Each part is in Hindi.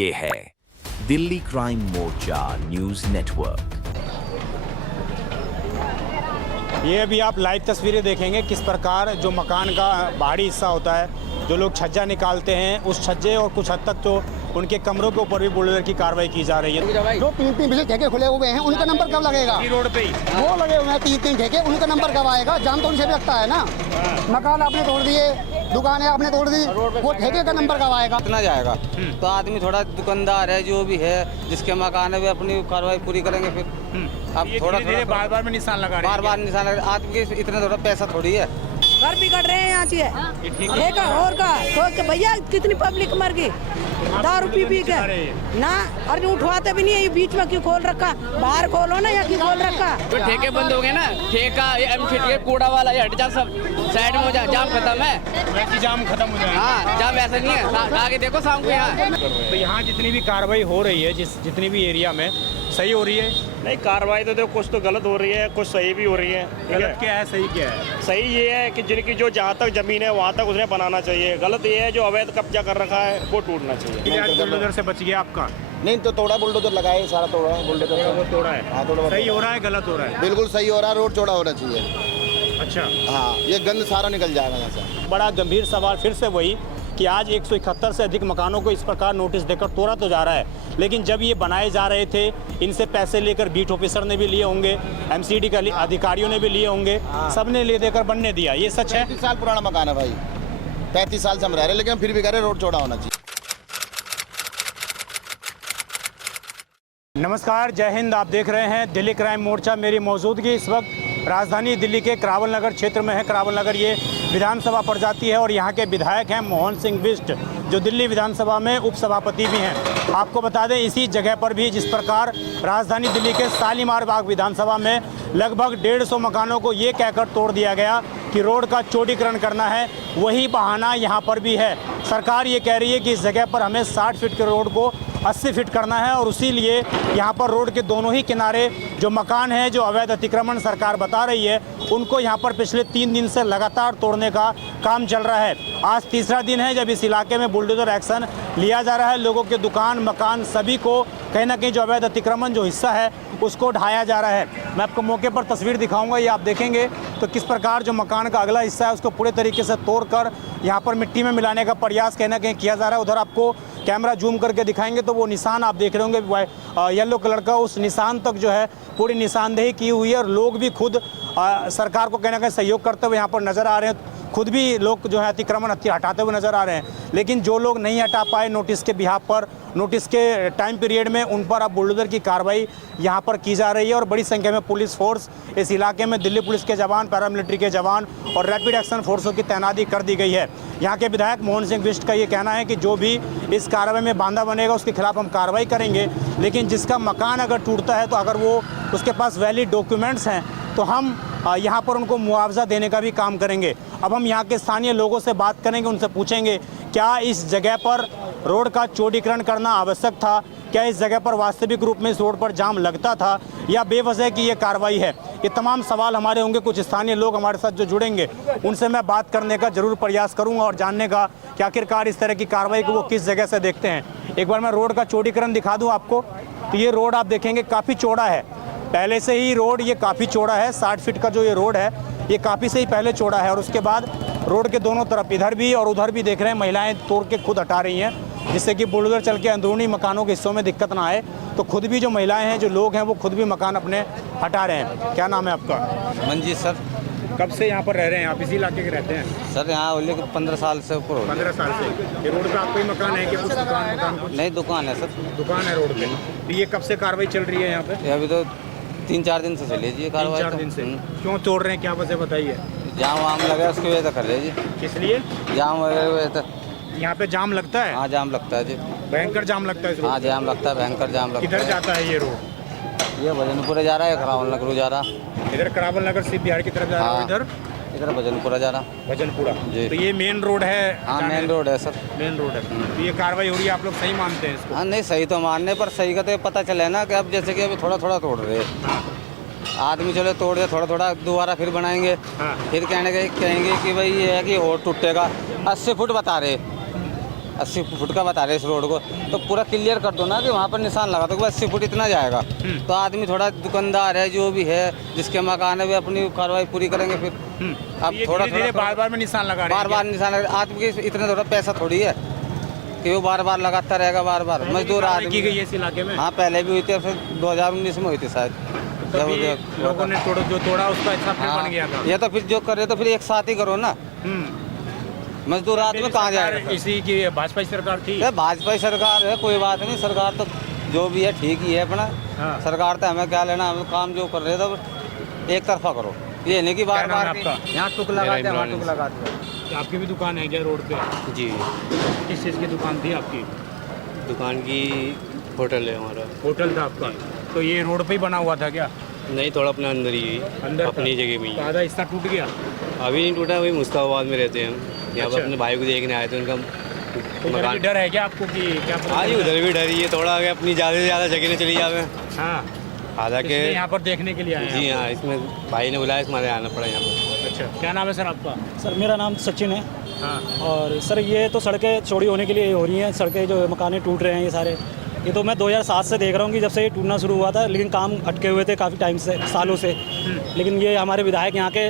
ये है दिल्ली क्राइम मोर्चा न्यूज नेटवर्क। ये अभी आप लाइव तस्वीरें देखेंगे किस प्रकार जो मकान का बाहरी हिस्सा होता है, जो लोग छज्जा निकालते हैं, उस छज्जे और कुछ हद तक तो उनके कमरों के ऊपर भी बुलडोजर की कार्रवाई की जा रही है। जो तीन बिजली ठेके खुले हुए हैं उनका नंबर कब लगेगा? रोड पे ही वो लगे हुए हैं तीन ठेके, उनका नंबर कब आएगा? जाम तो उनसे भी लगता है ना। मकान आपने तोड़ दिए, दुकानें आपने तोड़ दी, वो ठेके का नंबर कब आएगा? कितना जाएगा? तो आदमी थोड़ा दुकानदार है जो भी है जिसके मकान है वे अपनी कार्रवाई पूरी करेंगे। फिर अब थोड़ा बार-बार में निशान लगा रहे हैं। बार-बार निशान लगा, आदमी के इतना थोड़ा पैसा थोड़ी है। घर बिगड़ रहे हैं यहाँ चीज एक और का तो भैया कितनी पब्लिक मर गई दारू पी के ना। अरे उठवाते भी नहीं है, ये बीच में क्यों खोल रखा? बाहर खोलो ना, या क्यों खोल रखा? तो ठेके बंद हो गए ना, ठेका ये कूड़ा वाला ये हट जा, सब साइड में हो जा, जाम खत्म है। वैसे जाम खत्म हो जाएगा। हाँ, जाम ऐसा नहीं है, आगे देखो शाम को यहाँ। तो यहाँ जितनी भी कार्रवाई हो रही है, जितनी भी एरिया में सही हो रही है? नहीं, कार्रवाई तो देखो कुछ तो गलत हो रही है, कुछ सही भी हो रही है। गलत क्या है, सही क्या है? सही ये है कि जिनकी जो जहाँ तक जमीन है वहाँ तक उसने बनाना चाहिए। गलत ये है जो अवैध कब्जा कर रखा है वो टूटना चाहिए। आज बुलडोजर से बच गया आपका? नहीं तो तोड़ा, बुलडोजर लगाए, सारा तोड़ा है बुलडोजर। वो तोड़ा है? हाँ, तोड़ा। सही हो रहा है, गलत हो रहा है? बिल्कुल सही हो रहा है, रोड चौड़ा होना चाहिए। अच्छा, हाँ, ये गंद सारा निकल जाएगा यहाँ से। बड़ा गंभीर सवाल फिर से वही कि आज 171 से अधिक मकानों को इस प्रकार नोटिस देकर तोड़ा तो जा रहा है, लेकिन जब ये बनाए जा रहे थे इनसे पैसे लेकर बीट ऑफिसर ने भी लिए होंगे, एमसीडी का अधिकारियों ने भी लिए होंगे, सबने ले देकर बनने दिया। ये सच है? 35 साल पुराना मकान है भाई, 35 साल से हम रह रहे हैं, लेकिन फिर भी कह रहे रोड चौड़ा होना चाहिए। नमस्कार, जय हिंद। आप देख रहे हैं दिल्ली क्राइम मोर्चा। मेरी मौजूदगी इस वक्त राजधानी दिल्ली के करावल नगर क्षेत्र में है। करावल नगर ये विधानसभा पड़ जाती है और यहाँ के विधायक हैं मोहन सिंह बिष्ट, जो दिल्ली विधानसभा में उपसभापति भी हैं। आपको बता दें इसी जगह पर भी जिस प्रकार राजधानी दिल्ली के शालीमार बाग विधानसभा में लगभग 150 मकानों को ये कहकर तोड़ दिया गया कि रोड का चौड़ीकरण करना है, वही बहाना यहाँ पर भी है। सरकार ये कह रही है कि इस जगह पर हमें 60 फीट के रोड को 80 फीट करना है और उसी लिए यहाँ पर रोड के दोनों ही किनारे जो मकान हैं, जो अवैध अतिक्रमण सरकार बता रही है, उनको यहाँ पर पिछले 3 दिन से लगातार तोड़ने का काम चल रहा है। आज तीसरा दिन है जब इस इलाके में बुलडोजर एक्शन लिया जा रहा है। लोगों के दुकान, मकान सभी को कहीं ना कहीं जो अवैध अतिक्रमण जो हिस्सा है उसको ढाया जा रहा है। मैं आपको मौके पर तस्वीर दिखाऊंगा, ये आप देखेंगे तो किस प्रकार जो मकान का अगला हिस्सा है उसको पूरे तरीके से तोड़कर यहाँ पर मिट्टी में मिलाने का प्रयास कहीं ना कहीं किया जा रहा है। उधर आपको कैमरा जूम करके दिखाएंगे तो वो निशान आप देख रहे होंगे येलो कलर का, उस निशान तक जो है पूरी निशानदेही की हुई है और लोग भी खुद सरकार को कहीं ना कहीं सहयोग करते हुए यहाँ पर नज़र आ रहे हैं। खुद भी लोग जो है अतिक्रमण हटाते हुए नज़र आ रहे हैं, लेकिन जो लोग नहीं हटा पाए नोटिस के बिहाफ पर, नोटिस के टाइम पीरियड में, उन पर अब बुलडोजर की कार्रवाई यहाँ पर की जा रही है। और बड़ी संख्या में पुलिस फोर्स इस इलाके में, दिल्ली पुलिस के जवान, पैरामिलिट्री के जवान और रैपिड एक्शन फोर्सों की तैनाती कर दी गई है। यहाँ के विधायक मोहन सिंह बिष्ट का ये कहना है कि जो भी इस कार्रवाई में बांधा बनेगा उसके खिलाफ हम कार्रवाई करेंगे, लेकिन जिसका मकान अगर टूटता है तो अगर वो उसके पास वैलिड डॉक्यूमेंट्स हैं तो हम यहाँ पर उनको मुआवजा देने का भी काम करेंगे। अब हम यहाँ के स्थानीय लोगों से बात करेंगे, उनसे पूछेंगे क्या इस जगह पर रोड का चौड़ीकरण करना आवश्यक था, क्या इस जगह पर वास्तविक रूप में इस रोड पर जाम लगता था या बेवजह की ये कार्रवाई है। ये तमाम सवाल हमारे होंगे। कुछ स्थानीय लोग हमारे साथ जो जुड़ेंगे उनसे मैं बात करने का जरूर प्रयास करूँगा और जानने का कि आखिरकार इस तरह की कार्रवाई को वो किस जगह से देखते हैं। एक बार मैं रोड का चौड़ीकरण दिखा दूँ आपको तो ये रोड आप देखेंगे काफ़ी चौड़ा है, पहले से ही रोड ये काफ़ी चौड़ा है। 60 फीट का जो ये रोड है ये काफ़ी से ही पहले चौड़ा है और उसके बाद रोड के दोनों तरफ इधर भी और उधर भी देख रहे हैं महिलाएं तोड़ के खुद हटा रही हैं, जिससे कि बुलडोजर चल के अंदरूनी मकानों के हिस्सों में दिक्कत ना आए। तो खुद भी जो महिलाएं हैं, जो लोग हैं, वो खुद भी मकान अपने हटा रहे हैं। क्या नाम है आपका? मंजीत सर। कब से यहाँ पर रह रहे हैं आप? इसी इलाके के रहते हैं सर यहाँ होले 15 साल से ऊपर हो। 15 साल से ये रोड पे आपको ही मकान है कि कुछ दुकान कुछ? नहीं, दुकान है सर। दुकान है रोड पे। तो ये कब से कार्रवाई चल रही है यहाँ पे? अभी तो 3-4 दिन से चली जी कार्रवाई। 3-4 दिन से। क्यों तोड़ रहे हैं, क्या वजह बताइए? जाम वाम लगा उसकी वजह से कर रहे जी। किस लिए? जाम वजह। यहाँ पे जाम लगता है? हाँ, जाम लगता है जी, भयंकर जाम लगता है इस रोड? हाँ, जाम लगता है, भयंकर जाम लगता है। किधर जाता है ये रोड? ये भजनपुरा जा रहा है, करावल नगर जा रहा। इधर करावल नगर से बिहार की तरफ जा रहा है? इधर इधर भजनपुरा जा रहा। भजनपुरा जी। तो ये मेन रोड है? हाँ, मेन रोड है सर। मेन रोड है। तो ये कार्रवाई हो रही है, आप लोग सही मानते हैं इसको? हाँ, नहीं सही तो मानने पर सही का तो पता चले ना कि अब जैसे कि अभी थोड़ा थोड़ा तोड़ रहे हैं आदमी, चलो तोड़ दे थोड़ा थोड़ा, दोबारा फिर बनाएंगे। फिर कहेंगे कि भाई ये है कि और टूटेगा। 80 फुट बता रहे, 80 फुट का बता रहे इस रोड को, तो पूरा क्लियर कर दो ना कि वहाँ पर निशान लगा दो कि 80 फुट इतना जाएगा। तो आदमी थोड़ा दुकानदार है जो भी है जिसके मकान है वे अपनी कार्रवाई पूरी करेंगे। फिर अब थोड़ा बार में निशान लगा रहे हैं। बार निशान लगा, आदमी के इतना थोड़ा पैसा थोड़ी है कि वो बार लगाता रहेगा बार मजदूर आदमी की गई है इस इलाके में। हाँ पहले भी हुई थी, फिर 2019 में हुई थी शायद, जब लोगों ने जो तोड़ा उसका हिसाब फिर बन गया था। ये तो फिर जो कर रहे तो फिर एक साथ ही करो ना, मजदूर आदमी कहाँ जाएगा। इसी की भाजपा सरकार थी, भाजपा सरकार है, कोई बात नहीं, सरकार तो जो भी है ठीक ही है अपना। सरकार तो हमें क्या लेना, हम काम जो कर रहे थे तो एक तरफा करो, ये नहीं कि बार बार यहाँ टुक लगाते हैं वहाँ टुक लगाते हैं। आपकी भी दुकान है क्या रोड पे? जी। किस चीज़ की दुकान थी आपकी? दुकान की होटल है हमारा। होटल था आपका, तो ये रोड पे ही बना हुआ था क्या? नहीं, थोड़ा अपने अंदर ही, अंदर अपनी जगह में ही। तो आधा हिस्सा टूट गया? अभी नहीं टूटा, वही मुस्ताबाद में रहते हैं हम, यहाँ पर अपने भाई को देखने आए थे, उनका मकान। डर है क्या आपको कि क्या? हाँ जी, उधर भी डर ही है थोड़ा, आगे अपनी ज़्यादा से ज़्यादा जगह चली जावे। हाँ, हालांकि यहाँ पर देखने के लिए आए? जी हाँ, इसमें भाई ने बुलाया, इसमें आना पड़ा यहाँ पर। अच्छा, क्या नाम है सर आपका? सर मेरा नाम सचिन है। हाँ। और सर ये तो सड़कें चौड़ी होने के लिए हो रही हैं, सड़कें जो मकाने टूट रहे हैं ये सारे, ये तो मैं 2007 से देख रहा हूँ कि जब से ये टूटना शुरू हुआ था, लेकिन काम अटके हुए थे काफ़ी टाइम से, सालों से। लेकिन ये हमारे विधायक यहाँ के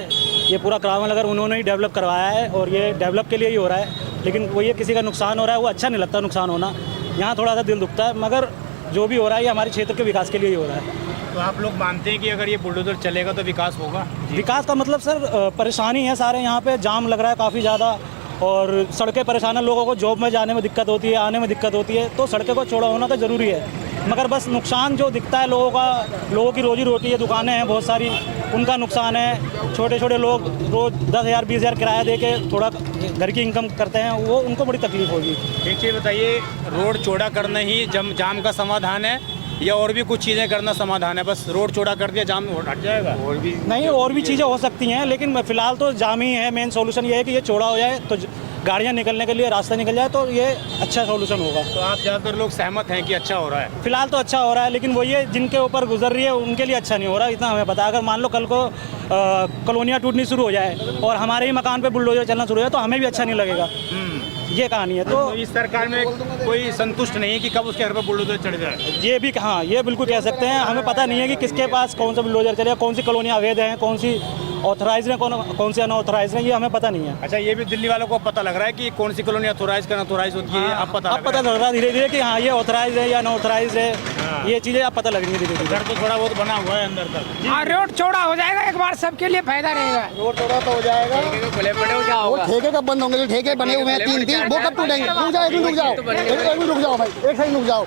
ये पूरा क्रावन नगर उन्होंने ही डेवलप करवाया है और ये डेवलप के लिए ही हो रहा है। लेकिन वो ये किसी का नुकसान हो रहा है वो अच्छा नहीं लगता नुकसान होना, यहाँ थोड़ा सा दिल दुखता है, मगर जो भी हो रहा है ये हमारे क्षेत्र के विकास के लिए ही हो रहा है। तो आप लोग मानते हैं कि अगर ये बुलडोजर चलेगा तो विकास होगा? विकास का मतलब सर परेशानी है सारे, यहाँ पे जाम लग रहा है काफ़ी ज़्यादा और सड़कें परेशान है, लोगों को जॉब में जाने में दिक्कत होती है, आने में दिक्कत होती है, तो सड़कें को चौड़ा होना तो ज़रूरी है। मगर बस नुकसान जो दिखता है लोगों का, लोगों की रोजी रोटी है, दुकानें हैं बहुत सारी, उनका नुकसान है। छोटे छोटे लोग रोज़ 10,000 20,000 किराया दे के थोड़ा घर की इनकम करते हैं, वो उनको बड़ी तकलीफ होगी। एक चीज़ बताइए, रोड चौड़ा करना ही जाम का समाधान है या और भी कुछ चीज़ें करना समाधान है? बस रोड चौड़ा कर दिया जाम हट जाएगा? और भी नहीं, और भी चीज़ें हो सकती हैं, लेकिन फिलहाल तो जाम ही है मेन सॉल्यूशन। ये है कि ये चौड़ा हो जाए तो गाड़ियाँ निकलने के लिए रास्ता निकल जाए, तो ये अच्छा सॉल्यूशन होगा। तो आप ज़्यादातर लोग सहमत हैं कि अच्छा हो रहा है? फिलहाल तो अच्छा हो रहा है, लेकिन वो ये जिनके ऊपर गुजर रही है उनके लिए अच्छा नहीं हो रहा, इतना हमें पता है। अगर मान लो कल को कॉलोनियाँ टूटनी शुरू हो जाए और हमारे ही मकान पे बुलडोजर चलना शुरू हो जाए तो हमें भी अच्छा नहीं लगेगा। ये कहानी है। तो इस सरकार में कोई संतुष्ट नहीं है कि कब उसके घर पर बुलडोजर चढ़ जाए? ये भी, हाँ, ये बिल्कुल कह सकते हैं। हमें पता नहीं है कि किसके पास कौन सा बुलडोजर चलेगा, कौन सी कॉलोनियाँ अवैध हैं, कौन सी ऑथराइज है, कौन सी अनऑथराइज है, ये हमें पता नहीं है। अच्छा, ये भी दिल्ली वालों को पता लग रहा है कि कौन सी कॉलोनी ऑथराइज का अनऑथराइज होती है? अब पता लग रहा है धीरे धीरे कि हाँ ये ऑथराइज है या अनऑथराइज है, ये चीज़ें आप पता लगेंगी धीरे धीरे। घर तो थोड़ा बहुत बना हुआ है अंदर तक। हाँ, रोड चौड़ा हो जाएगा एक बार, सबके लिए फायदा रहेगा। रोड चौड़ा तो हो जाएगा, खुले पड़े हो, क्या वो होगा? ठेके कब बंद होंगे? जो ठेके बने हुए हैं 3-3, वो कब टूटेंगे? रुक जाओ, एक मिनट रुक जाओ, एक मिनट रुक जाओ भाई, एक साइड रुक जाओ।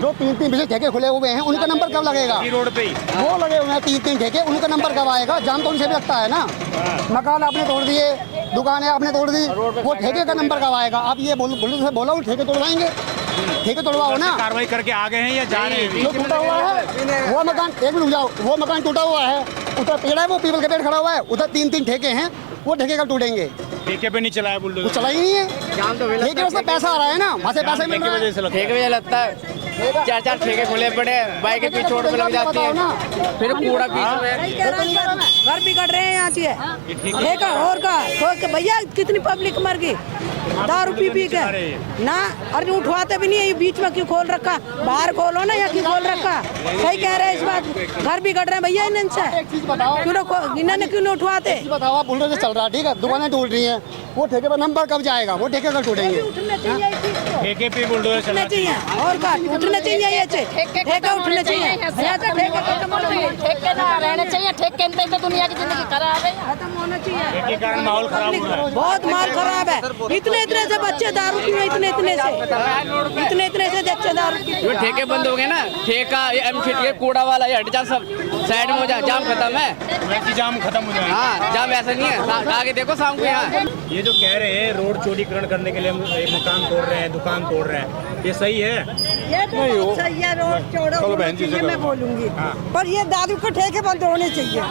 जो 3-3 बिजली ठेके खुले हुए हैं उनका नंबर कब लगेगा? रोड पे ही वो लगे हुए हैं 3-3 ठेके, उनका नंबर कब आएगा? जाम तो उनसे भी लगता है ना। मकान आपने तोड़ दिए, दुकानें आपने तोड़ दी, वो ठेके का नंबर कब आएगा? आप ये बोलो ठेके तोड़वाएंगे, ठेके तोड़वाओ ना। कार्रवाई करके आ गए हैं या जा रहे हैं? जो टूटा हुआ है वो मकान, एक मिनट रुक जाओ, वो मकान टूटा हुआ है, उधर पेड़ है, वो पीपल का पेड़ खड़ा हुआ है, उधर 3-3 ठेके हैं, वो ठेके कब टूटेंगे? ठेके पे नहीं चलाया वो बुलडोजर? चला ही नहीं है, ठेके में पैसा आ रहा है ना, वहाँ से पैसा मिल रहा है। ठेके वजह लगता है, 4-4 ठेके खुले पड़े, बाइक के पीछे चोट में लग जाती है, फिर कूड़ा बीच में। घर बिगड़ रहे हैं यहाँ से, ठेका और का तो भैया कितनी पब्लिक मर गई दारू पी के ना। अरे उठवाते भी नहीं है, ये बीच में क्यों खोल रखा? बाहर खोलो ना, यहाँ क्यों खोल रखा? सही कह रहे हैं इस बात, घर बिगड़ रहे हैं भैया इनसे, इन्होंने क्यों नहीं उठवाते? बताओ, आप बुलडोजर चल रहा है, ठीक है, दुकानें टूट रही हैं, वो ठेके पर नंबर कब जाएगा? वो ठेके कब टूटेंगे? ठेके पे बुलडोजर चलना चाहिए और का उठने चाहिए, ये ठेका उठने चाहिए, ठेके ना रहने चाहिए, ठेके से दुनिया की जिंदगी खराब है, खत्म होना चाहिए। के कारण माहौल खराब हो रहा है, बहुत माल खराब है। इतने से बच्चे दारू पीए, इतने से बच्चे दारू पीए। ठेके बंद हो गए ना, ठेका ये कूड़ा वाला ये हट जा, सब साइड में हो जा, जाम खत्म है। वैसे जाम खत्म हो जाएगा। हाँ, जाम ऐसा नहीं है, आगे देखो शाम को यहाँ। ये जो कह रहे हैं रोड चौड़ीकरण करने के लिए हम एक मकान तोड़ रहे हैं, दुकान तोड़ रहे हैं, ये सही है? ये तो सही है, रोड चौड़ा होना चाहिए, मैं बोलूंगी, पर ये दारू के ठेके बंद होने चाहिए।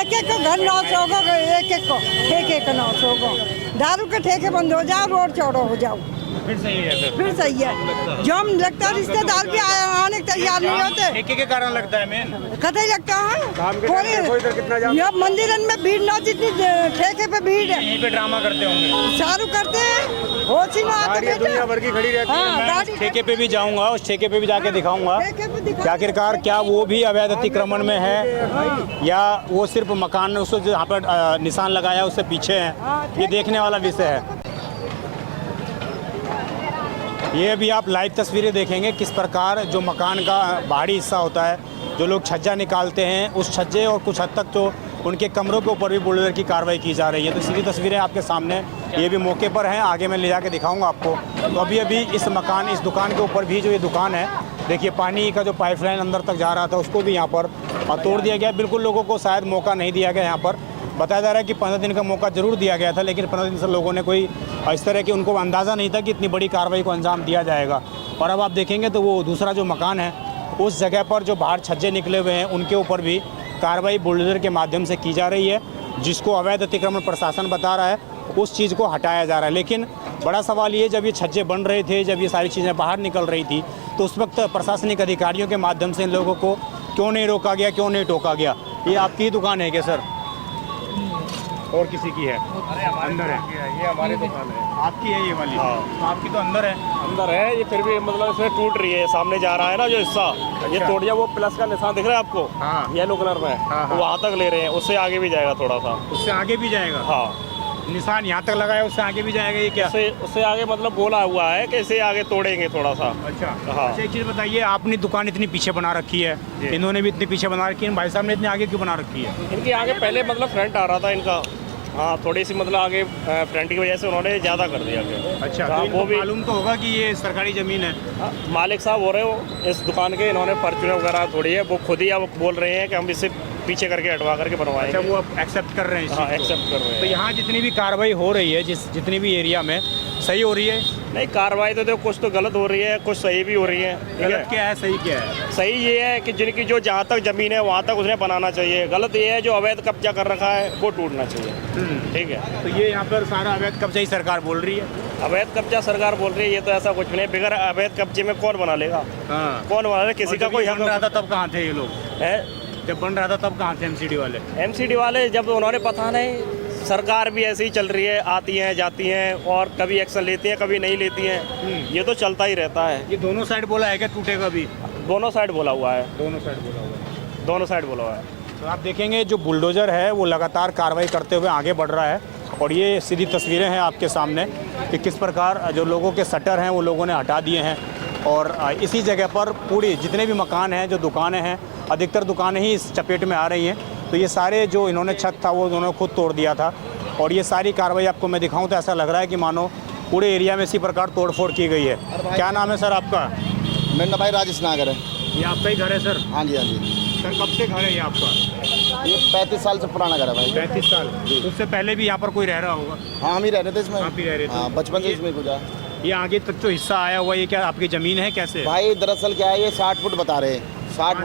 एक एक को घर नाश होगा, एक एक को ठेके का नाश होगा। दारू के ठेके बंद हो जाओ, रोड चौड़ा हो जाओ, फिर सही है फिर सही है। जो हम लगता है रिश्तेदार भी आने को तैयार नहीं होते, ठेके के कारण लगता है मेन। कतई लगता है यहाँ मंदिर में भीड़ ना, जितनी ठेके पे भीड़ है। यहीं पे ड्रामा करते होंगे, चालू करते हैं, होश ही ना आते बेटे। दुनिया भर की खड़ी रहती है। मैं ठेके पे भी जाऊंगा, उस ठेके पे भी जाके दिखाऊंगा कि आखिरकार क्या वो भी अवैध अतिक्रमण में है या वो सिर्फ मकान ने उसको जहाँ पर निशान लगाया उससे पीछे है, ये देखने वाला विषय है। ये अभी आप लाइव तस्वीरें देखेंगे किस प्रकार जो मकान का बाहरी हिस्सा होता है, जो लोग छज्जा निकालते हैं, उस छज्जे और कुछ हद तक तो उनके कमरों के ऊपर भी बुलडोजर की कार्रवाई की जा रही है। तो सीधी तस्वीरें आपके सामने ये भी मौके पर हैं, आगे मैं ले जाके दिखाऊंगा आपको। तो अभी इस दुकान के ऊपर भी जो ये दुकान है, देखिए पानी का जो पाइपलाइन अंदर तक जा रहा था उसको भी यहाँ पर तोड़ दिया गया। बिल्कुल लोगों को शायद मौका नहीं दिया गया। यहाँ पर बताया जा रहा है कि 15 दिन का मौका ज़रूर दिया गया था, लेकिन 15 दिन से लोगों ने कोई इस तरह की उनको अंदाज़ा नहीं था कि इतनी बड़ी कार्रवाई को अंजाम दिया जाएगा। और अब आप देखेंगे तो वो दूसरा जो मकान है उस जगह पर जो बाहर छज्जे निकले हुए हैं उनके ऊपर भी कार्रवाई बुलडोजर के माध्यम से की जा रही है, जिसको अवैध अतिक्रमण प्रशासन बता रहा है उस चीज़ को हटाया जा रहा है। लेकिन बड़ा सवाल ये, जब ये छज्जे बन रहे थे, जब ये सारी चीज़ें बाहर निकल रही थी, तो उस वक्त प्रशासनिक अधिकारियों के माध्यम से इन लोगों को क्यों नहीं रोका गया, क्यों नहीं टोका गया? ये आपकी ही दुकान है क्या सर? और किसी की है? अंदर है, ये हमारी दुकान है। आपकी है ये वाली? हाँ। तो आपकी तो अंदर है ये, फिर भी मतलब इसमें टूट रही है। सामने जा रहा है ना जो हिस्सा, ये तोड़ दिया। वो प्लस का निशान दिख रहा है आपको? हाँ। येलो कलर में। हाँ। वहाँ तक ले रहे हैं, उससे आगे भी जाएगा थोड़ा सा। उससे आगे भी जाएगा? हाँ। निशान यहाँ तक लगाया, उससे आगे भी जाएगा ये क्या? उससे आगे मतलब बोला हुआ है कि इससे आगे तोड़ेंगे थोड़ा सा। अच्छा। हाँ। अच्छा, एक चीज़ बताइए, आपने दुकान इतनी पीछे बना रखी है, इन्होंने भी इतनी पीछे बना रखी है, भाई साहब ने इतनी आगे क्यों बना रखी है? इनके आगे पहले मतलब फ्रंट आ रहा था इनका। हाँ, थोड़ी सी मतलब आगे फ्रंट की वजह से उन्होंने ज़्यादा कर दिया गया। अच्छा। तो वो भी मालूम तो होगा कि ये सरकारी ज़मीन है। मालिक साहब हो रहे हो इस दुकान के, इन्होंने फॉर्च्यूनर वगैरह थोड़ी है, वो खुद ही अब बोल रहे हैं कि हम इससे पीछे करके हटवा करके बनवाएंगे। अच्छा, वो अब एक्सेप्ट कर रहे हैं? हाँ, एक्सेप्ट कर रहे हैं। तो यहाँ जितनी भी कार्रवाई हो रही है, जितनी भी एरिया में, सही हो रही है? नहीं, कार्रवाई तो देखो कुछ तो गलत हो रही है, कुछ सही भी हो रही है। गलत क्या है, सही क्या है? सही ये है कि जिनकी जो जहाँ तक ज़मीन है वहाँ तक उसने बनाना चाहिए। गलत ये है जो अवैध कब्जा कर रखा है वो टूटना चाहिए। ठीक है। तो ये यहाँ पर सारा अवैध कब्जा ही सरकार बोल रही है? अवैध कब्जा सरकार बोल रही है, ये तो ऐसा कुछ नहीं। बगैर अवैध कब्जे में कौन बना लेगा? कौन बना लेगा? किसी का कोई हक रहा था तब कहाँ थे ये लोग? है जब बन रहा था तब कहाँ थे एमसीडी वाले? एमसीडी वाले जब उन्होंने, पता नहीं, सरकार भी ऐसे ही चल रही है, आती हैं जाती हैं और कभी एक्शन लेती हैं कभी नहीं लेती हैं। ये तो चलता ही रहता है। ये दोनों साइड बोला है क्या टूटेगा भी? दोनों साइड बोला हुआ है। दोनों साइड बोला हुआ है। दोनों साइड बोला हुआ है। तो आप देखेंगे जो बुलडोजर है वो लगातार कार्रवाई करते हुए आगे बढ़ रहा है। और ये सीधी तस्वीरें हैं आपके सामने कि किस प्रकार जो लोगों के शटर हैं वो लोगों ने हटा दिए हैं। और इसी जगह पर पूरी जितने भी मकान हैं, जो दुकानें हैं, अधिकतर दुकानें ही इस चपेट में आ रही हैं। तो ये सारे जो इन्होंने छत था वो उन्होंने खुद तोड़ दिया था। और ये सारी कार्रवाई आपको मैं दिखाऊं तो ऐसा लग रहा है कि मानो पूरे एरिया में इसी प्रकार तोड़फोड़ की गई है। क्या नाम है सर आपका? मेरा भाई राजेश नागर है। ये आपका ही घर है सर? हाँ जी, हाँ जी। सर कब से घर है ये आपका? ये 35 साल से पुराना घर है भाई। 35 साल? उससे पहले भी यहाँ पर कोई रह रहा होगा? हाँ, हम ही रह रहे थे इसमें। आप ही रह रहे थे? हाँ, बचपन से इसमें गुजारा। ये आगे तक जो हिस्सा आया हुआ, ये क्या आपकी ज़मीन है? कैसे भाई? दरअसल क्या है, ये 60 फुट बता रहे हैं। 60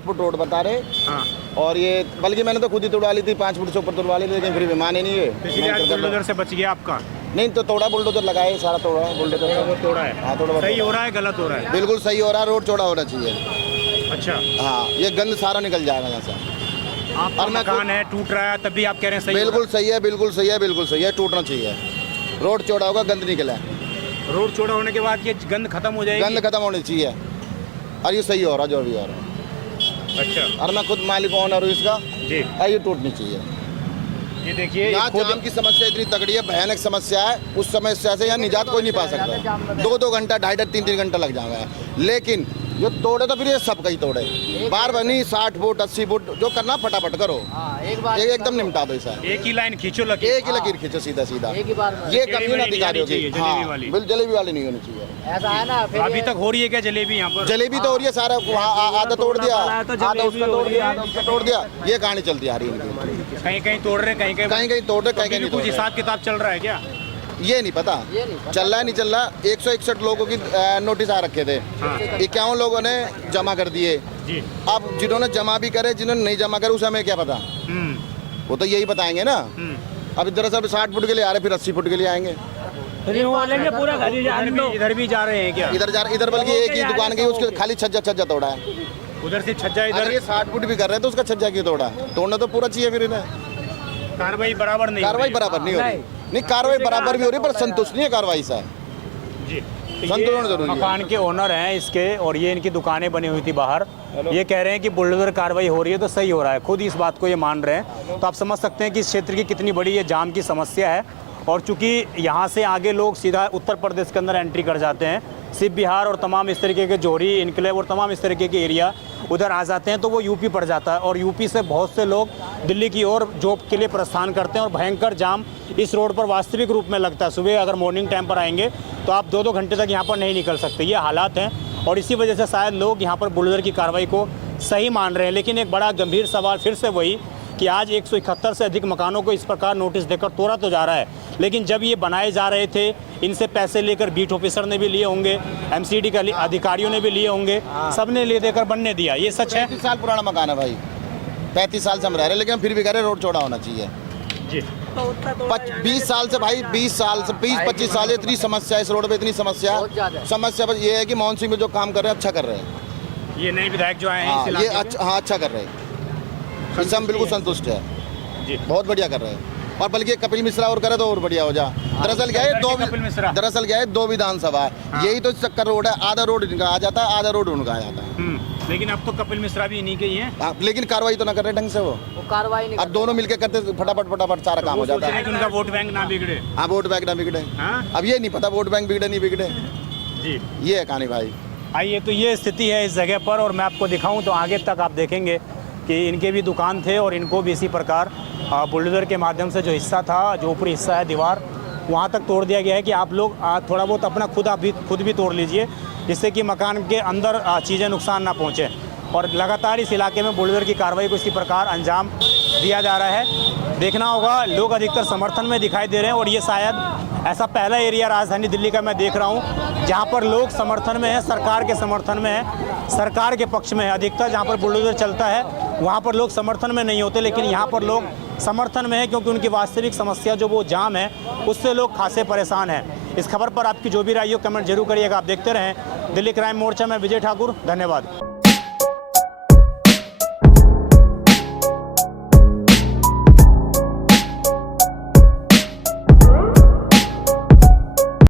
फुट रोड बता रहे। हाँ। और ये बल्कि मैंने तो खुद ही तोड़वा ली थी, 5 फुट से ऊपर तोड़वा ली थी, लेकिन फिर भी माने नहीं है। बुलडोजर से बच गया आपका? नहीं, तो तोड़ा, बुलडोजर लगाए, सारा तोड़ा है बुलडोजर। वो तोड़ा है? हाँ, तोड़ा। सही हो रहा है, गलत हो रहा है? बिल्कुल सही हो रहा है, रोड चौड़ा होना चाहिए। अच्छा। हाँ, ये गंद सारा निकल जाएगा यहाँ से। आपका मकान है, टूट रहा है, तब भी आप कह रहे हैं सही? बिल्कुल सही है, बिल्कुल सही है, बिल्कुल सही है, टूटना चाहिए। रोड चौड़ा होगा, गंद निकला है। रोड चौड़ा होने के बाद ये गंद खत्म हो जाएगी? गंद खत्म होनी चाहिए। और ये सही हो रहा जो भी हो रहा है। अच्छा। और मैं खुद मालिक ओनर हूँ इसका जी। ये टूटनी चाहिए। ये देखिए, यहाँ जाम की समस्या इतनी तगड़ी है, भयानक समस्या है। उस समस्या से यहाँ निजात कोई नहीं पा सकता। 2-2 घंटा, 2.5-2, 3-3 घंटा लग जाएगा। लेकिन जो तोड़े तो फिर ये सब कहीं तोड़े। बार बनी 60 फुट 80 फुट जो करना फटाफट करो। एक बार एकदम निपटा दो इसे। एक ही लाइन खींचो, एक ही लकीर खींचो सीधा सीधा। ये कमी ना अधिकारियों की। जलेबी वाली नहीं होनी चाहिए। ऐसा है ना। अभी तक हो रही है क्या जलेबी यहाँ पर? जलेबी तो हो रही है, सारा आधा तोड़ दिया, आधा उसका तोड़ दिया, आधा उसका तोड़ दिया। ये कहानी चलती आ रही है। कहीं कहीं तोड़ रहे, कहीं कहीं तोड़ रहे, कहीं कहीं कुछ हिसाब किताब चल रहा है क्या? ये नहीं पता चल रहा है, नहीं चल रहा। 161 लोगों की नोटिस आ रखे थे। 51 लोगों ने जमा कर दिए। अब जिन्होंने जमा भी करे, जिन्होंने नहीं जमा करे, उसे हमें क्या पता? वो तो यही बताएंगे ना। अब दरअसल 60 फुट के लिए आ रहे, फिर 80 फुट के लिए आएंगे। पूरा इधर भी जा रहे हैं क्या? इधर बल्कि एक ही दुकान गई, उसके खाली छज्जा तोड़ा है। उधर से छज्जा अगर ये 60 फुट भी कर रहे हैं तो उसका छज्जा क्यों तोड़ा? तोड़ना तो पूरा चाहिए फिर इन्हें। कार्रवाई बराबर नहीं कार्रवाई बराबर नहीं हो रही। नहीं, कार्रवाई बराबर भी हो रही है, पर संतुष्ट नहीं है कार्रवाई से। जी, संतुलन जरूरी है। मकान के ओनर हैं इसके, और ये इनकी दुकानें बनी हुई थी बाहर। ये कह रहे हैं कि बुलडोजर कार्रवाई हो रही है तो सही हो रहा है, खुद इस बात को ये मान रहे हैं। तो आप समझ सकते हैं कि इस क्षेत्र की कितनी बड़ी ये जाम की समस्या है। और चूंकि यहाँ से आगे लोग सीधा उत्तर प्रदेश के अंदर एंट्री कर जाते हैं, सिर्फ बिहार और तमाम इस तरीके के जोहरी, इनकलेव और तमाम इस तरीके के एरिया उधर आ जाते हैं, तो वो यूपी पड़ जाता है। और यूपी से बहुत से लोग दिल्ली की ओर जॉब के लिए प्रस्थान करते हैं, और भयंकर जाम इस रोड पर वास्तविक रूप में लगता है। सुबह अगर मॉर्निंग टाइम पर आएंगे तो आप 2-2 घंटे तक यहाँ पर नहीं निकल सकते, ये हालात हैं। और इसी वजह से शायद लोग यहाँ पर बुलडोजर की कार्रवाई को सही मान रहे हैं। लेकिन एक बड़ा गंभीर सवाल फिर से वही कि आज 171 से अधिक मकानों को इस प्रकार नोटिस देकर तोड़ा तो जा रहा है, लेकिन जब ये बनाए जा रहे थे, इनसे पैसे लेकर बीट ऑफिसर ने भी लिए होंगे, एमसीडी का अधिकारियों ने भी लिए होंगे, सबने ले देकर बनने दिया। ये सच है। 35 साल पुराना मकान है भाई, 35 साल से हम रह रहे हैं, लेकिन फिर भी कह रहे रोड चौड़ा होना चाहिए। जी, 20 साल से भाई, 20 साल से 20-25 साल इतनी समस्या, इस रोड पे इतनी समस्या बस ये है कि मोहन सिंह में जो काम कर रहे हैं अच्छा कर रहे हैं। ये नए विधायक जो आए हैं इस ये अच्छा कर रहे हैं, इससे हम बिल्कुल संतुष्ट है जी, बहुत बढ़िया कर रहे हैं। और बल्कि कपिल मिश्रा और करे तो और बढ़िया हो जा। दरअसल क्या है, 2 विधानसभा है, यही तो चक्कर रोड है, आधा रोड इनका आ जाता है, आधा रोड उनका आ जाता है। लेकिन अब तो कपिल मिश्रा भी इन्हीं के ही हैं। लेकिन कार्रवाई तो ना कर रहे ढंग से, वो कार्रवाई नहीं। अब दोनों मिलकर करते फटाफट सारा काम हो जाता है। उनका वोट बैंक ना बिगड़े। हाँ, वोट बैंक ना बिगड़े। अब ये नहीं पता वोट बैंक बिगड़े नहीं बिगड़े जी, ये है कहानी भाई। आइए, तो ये स्थिति है इस जगह पर, और मैं आपको दिखाऊं तो आगे तक आप देखेंगे कि इनके भी दुकान थे, और इनको भी इसी प्रकार बुलडोजर के माध्यम से जो हिस्सा था, जो ऊपरी हिस्सा है दीवार, वहाँ तक तोड़ दिया गया है कि आप लोग थोड़ा बहुत अपना खुद भी तोड़ लीजिए, जिससे कि मकान के अंदर चीज़ें नुकसान ना पहुँचे। और लगातार इस इलाके में बुलडोजर की कार्रवाई को इसी प्रकार अंजाम दिया जा रहा है। देखना होगा, लोग अधिकतर समर्थन में दिखाई दे रहे हैं, और ये शायद ऐसा पहला एरिया राजधानी दिल्ली का मैं देख रहा हूँ जहाँ पर लोग समर्थन में है, सरकार के समर्थन में है, सरकार के पक्ष में है। अधिकतर जहाँ पर बुलडोजर चलता है वहाँ पर लोग समर्थन में नहीं होते, लेकिन यहाँ पर लोग समर्थन में है, क्योंकि उनकी वास्तविक समस्या जो वो जाम है उससे लोग खासे परेशान हैं। इस खबर पर आपकी जो भी राय हो कमेंट जरूर करिएगा। आप देखते रहें दिल्ली क्राइम मोर्चा में विजय ठाकुर, धन्यवाद।